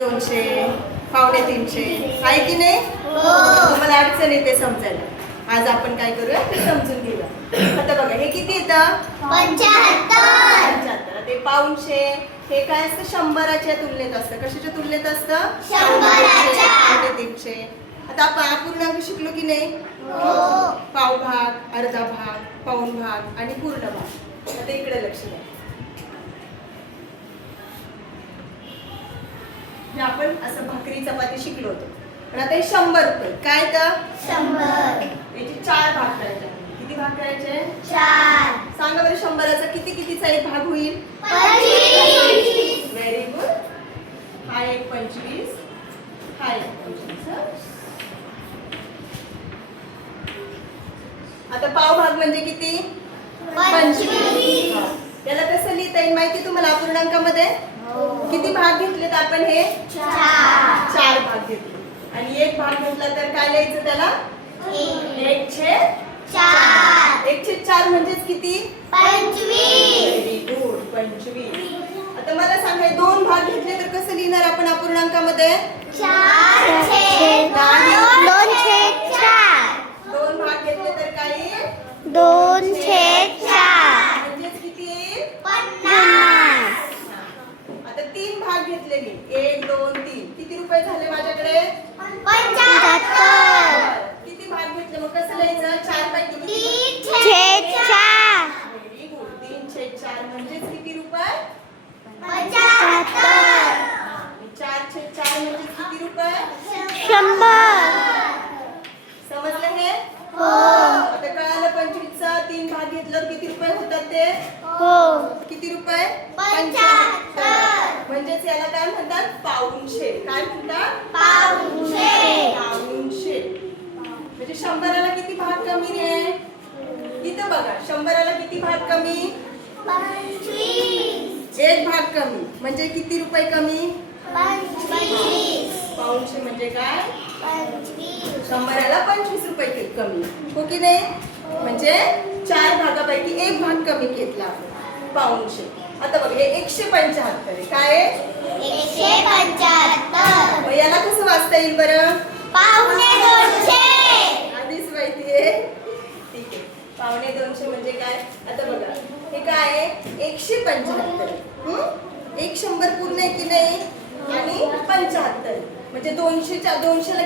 200 पावणे 300 आहे की नाही. तुम्हाला अडचण येते समजायला. आज आपण काय करूया ते समजून घेऊया. आता बघा हे किती येतं 75. ते पाऊणशे हे काय असतं 100च्या तुलनेत असतं. कशाच्या तुलनेत असतं 100च्या. पावणे 300. आता आपण अपूर्णांक शिकलो की नाही. पाव भाग, अर्धा भाग, पाऊण भाग आणि पूर्ण भाग. आता इकडे लक्ष द्या. हे आपण असं भाकरी चपाती शिकलो होतो. पण आता हे 100 रुपये काय तर 100. याचे 4 भाग करायचे. किती भाग करायचे 4. सांगा बरं 100चा कितीचा एक भाग होईल 25. Very good. हा एक 25, हा एक 25. आता पाव भाग म्हणजे किती 25. याला कसं लिहिता येईल माहिती तुम्हाला अपूर्णांकामध्ये. किती भाग घेतलेत आपण हे 4 भाग घेतले. आणि एक भाग घेतला तर काय लिहायचं त्याला 1/4. 1/4 म्हणजेच किती 25. Very good 25. आता मला सांगा 2 भाग घेतले तर कसं लिहिणार आपण अपूर्णांकामध्ये 4/4. 2 भाग घेतले तर काय येईल 2/4. म्हणजेच किती येईल 50. आता 3 भाग घेतले मी 1 2 3 किती रुपये झाले माझ्याकडे 75. किती भाग घेतले मग कसं लिहायचं 4 पैकी 3/4. व्हेरी गुड 3/4 म्हणजेच किती रुपये 75. 4/4 म्हणजे किती रुपये 100. समजलं हे. हो. आता कळालं 25 चा 3 भाग घेतल्यावर किती रुपये होतात ते हो. किती रुपये 75. म्हणजेच याला काय म्हणतात पाऊणशे. काय म्हणतात पाऊणशे. पाऊणशे. म्हणजे 100ला किती भाग कमी रे. इथं बघा 100ला किती भाग कमी 25. 1 भाग कमी म्हणजे किती रुपये कमी 25. पाऊणशे म्हणजे काय 25. 100ला 25 रुपये कमी. हो की नाही. म्हणजे 4 भागापैकी 1 भाग कमी घेतला आपण पाऊणशे. आता बघ हे 175 आहे. काय आहे 175. मग याला कसं वाचता येईल बरं पावणे 200. आधीच माहितीये. ठीक आहे पावणे 200 म्हणजे काय. आता बघा हे काय आहे 175. एक 100 पूर्ण आहे की नाही आणि 75 म्हणजे 200ला